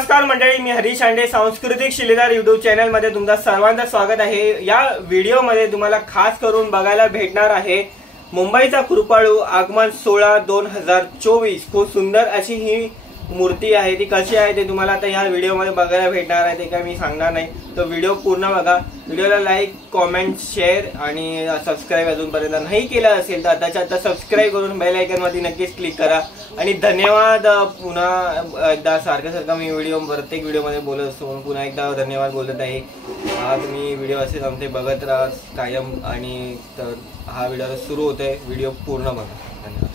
नमस्कार मंडळी, मी हरीश शांडे सांस्कृतिक शिलेदार यूट्यूब चॅनल मध्ये तुमचं सर्वांचं स्वागत आहे। या व्हिडिओ मध्ये तुम्हाला खास करून बघायला भेटणार आहे मुंबईचा कृपाळू आगमन सोहळा 2024। खूप सुंदर अशी ही मूर्ती आहे। ती कशी आहे ते तुम्हाला आता या व्हिडिओ मध्ये बघायला भेटणार आहे, ते काय मी सांगणार नाही। तो व्हिडिओ पूर्ण बघा। व्हिडिओला लाईक, कमेंट, शेअर आणि सबस्क्राइब अजूनपर्यंत नाही केलं असेल तर आताच्या आता सबस्क्राइब करून बेल आयकॉन मध्ये नक्कीच क्लिक करा। आणि धन्यवाद। पुन्हा एकदा सारखं मी प्रत्येक व्हिडिओ मध्ये बोलत असतो, पुन्हा एकदा धन्यवाद बोलत आहे। तुम्ही व्हिडिओ असेच आमचे बघत राहा कायम। आणि तर हा व्हिडिओ सुरू होतोय, व्हिडिओ पूर्ण बघा। धन्यवाद।